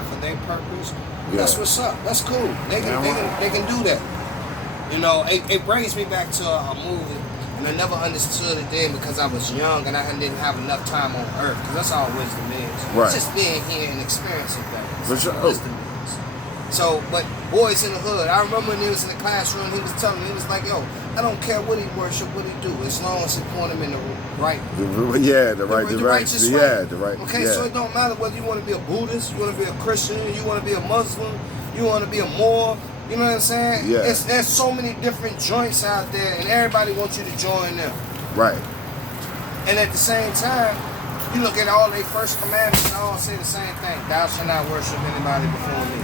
for their purpose. Yeah. That's what's up. That's cool. They can do that. You know, it brings me back to a movie, and I never understood it then because I was young and I didn't have enough time on earth. Because that's all wisdom is. Right. It's just being here and experiencing things. For sure. Wisdom is. So, but Boys in the Hood, I remember when he was in the classroom, he was telling me, he was like, yo, I don't care what he worship, what he do, as long as he point him in the right the right righteous direction. way. Yeah, the right. Okay, yeah. so it don't matter whether you want to be a Buddhist, you want to be a Christian, you want to be a Muslim, you want to be a Moor. You know what I'm saying? Yeah. There's so many different joints out there, and everybody wants you to join them. Right. And at the same time, you look at all their first commandments, they all say the same thing: Thou shalt not worship anybody before me.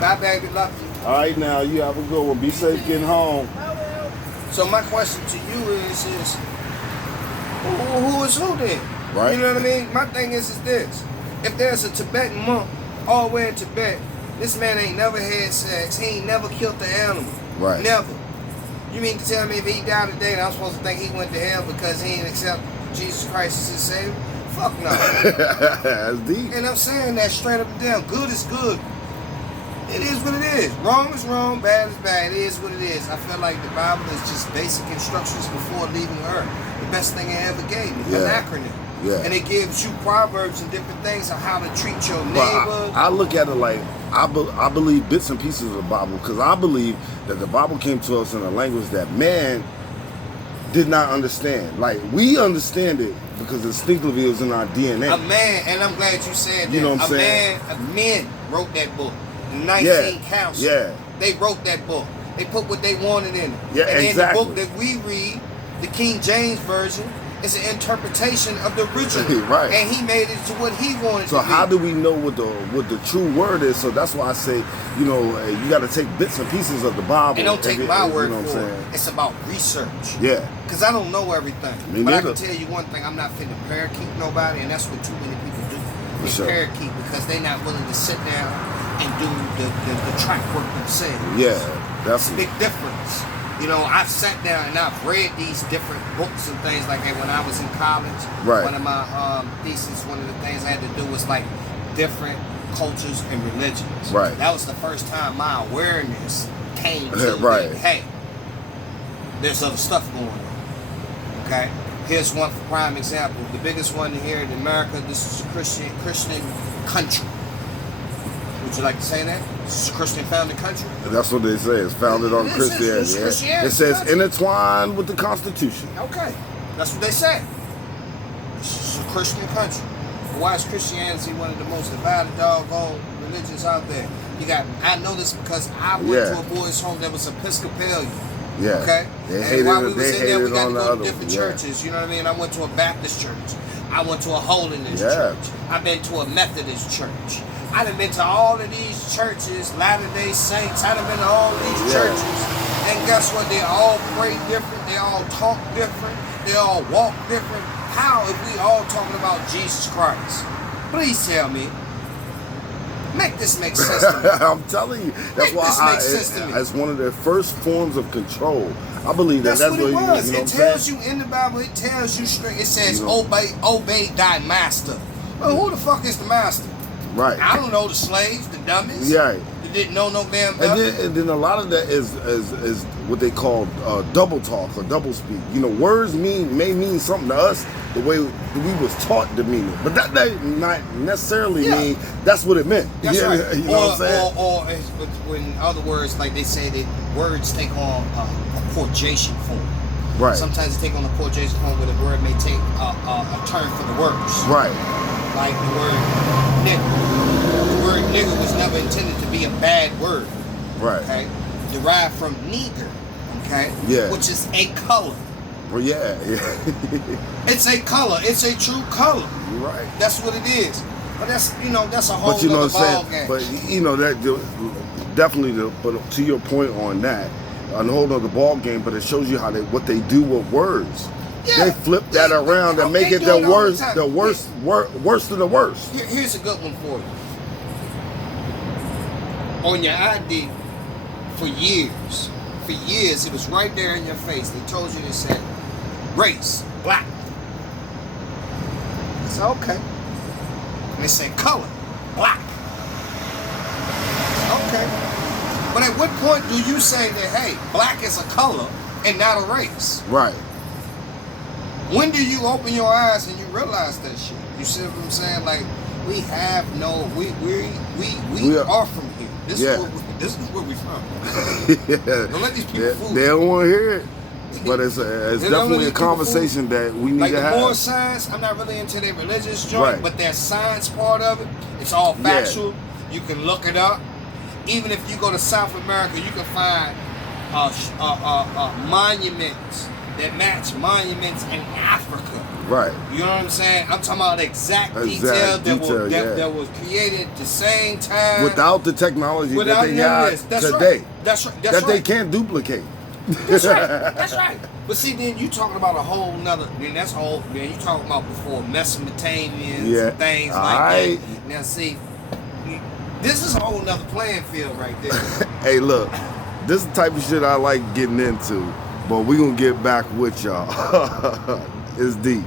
Bye, baby, love you. All right, now you have a good one. Be safe getting home. So my question to you is who is who then? Right. You know what I mean? My thing is this: if there's a Tibetan monk all the way in Tibet, this man ain't never had sex. He ain't never killed the animal. Right. Never. You mean to tell me if he died today, I'm supposed to think he went to hell because he didn't accept Jesus Christ as his Savior? Fuck no. That's deep. And I'm saying that straight up and down. Good is good. It is what it is. Wrong is wrong. Bad is bad. It is what it is. I feel like the Bible is just basic instructions before leaving Earth. The best thing it ever gave me. Yeah. An acronym. Yeah. And it gives you proverbs and different things on how to treat your neighbor. Well, I look at it like I believe bits and pieces of the Bible because I believe that the Bible came to us in a language that man did not understand. Like we understand it because instinctively it was in our DNA. A man, and I'm glad you said that. You know what I'm saying? Men wrote that book. 19 council. Yeah. They wrote that book. They put what they wanted in it. Yeah, and exactly. in the book that we read, the King James Version, is an interpretation of the original. Right. And he made it to what he wanted So to be. how do we know what the true word is? So that's why I say, you know, you got to take bits and pieces of the Bible. And don't take my word you know for what I'm it. saying? It's about research. Yeah. Because I don't know everything. Me but neither. I can tell you one thing, I'm not fitting to parakeet nobody, and that's what too many people do. They sure. parakeet because they're not willing to sit down and do the track work themselves. Yeah. That's It's a big difference. You know, I've sat down and I've read these different books and things like that when I was in college. Right. One of my thesis, one of the things I had to do was like different cultures and religions. Right. That was the first time my awareness came to Right. that, hey, there's other stuff going on. Okay? Here's one prime example. The biggest one here in America, this is a Christian country. Would you like to say that? This is a Christian founded country? That's what they say. It's founded on It's Christianity. Christianity. It says intertwined with the Constitution. Okay. That's what they say. This is a Christian country. But why is Christianity one of the most divided doggone religions out there? I know this because I went to a boys' home that was Episcopalian. Yeah. Okay? They And hated while we it. was They in there, we hated got on to the go to other. different Yeah. churches. You know what I mean? I went to a Baptist church. I went to a Holiness Yeah. church. I've been to a Methodist church. I done been to all of these churches, Latter-day Saints. I done been to all these churches. And guess what? They all pray different. They all talk different. They all walk different. How if we all talking about Jesus Christ? Please tell me. Make this make sense to me. I'm telling you, that's Make why this make sense to me. it's one of their first forms of control. I believe That's that's what what it you was. know It what I'm tells saying? you in the Bible, it tells you straight. It says, You know. obey thy master. Well, who the fuck is the master? Right. I don't know the slaves, the dummies. Yeah. That didn't know no damn better. And then a lot of that is what they call double talk or double speak. You know, words may mean something to us the way we was taught to mean it, but that not necessarily mean that's what it meant. That's right. You know what I'm saying? Or in other words, like they say that words take on a portation form. Right. Sometimes they take on a portation form where the word may take a turn for the worse. Right. Like the word nigger. The word nigger was never intended to be a bad word. Right. Okay? Derived from neger. Okay? Yeah. Which is a color. Well, yeah. It's a color. It's a true color. You're right. That's what it is. But that's a whole But you know other what I'm ball saying? game. But you know that definitely. But to your point on that, a whole other ball game. But it shows you what they do with words. Yeah. They flip that around and make They it do the it all worst, time. the worst, worst of the worst. Here's a good one for you. On your ID, for years, it was right there in your face. They told you, they said, race, black. I said, okay. And they said, color, black. But at what point do you say that, hey, black is a color and not a race? Right. When do you open your eyes and you realize that shit? You see what I'm saying? Like, we have no, we are from here. This is where we from. Yeah. Don't let these people fool They you. don't want to hear it. But it's definitely a people conversation that we need Like to the have. more science, I'm not really into their religious joint, Right. but their science part of it, it's all factual. You can look it up. Even if you go to South America, you can find monuments that match monuments in Africa. Right. You know what I'm saying? I'm talking about exact detail that was created at the same time. Without the technology that they none of got this. That's today. Right. That's right. That they can't duplicate. That's right. That's right. But see, then you talking about a whole nother. Then that's whole. Then you talking about before Mesopotamians and things like that. Now see, this is a whole nother playing field right there. Hey, look, this is the type of shit I like getting into. But we gonna get back with y'all. It's deep.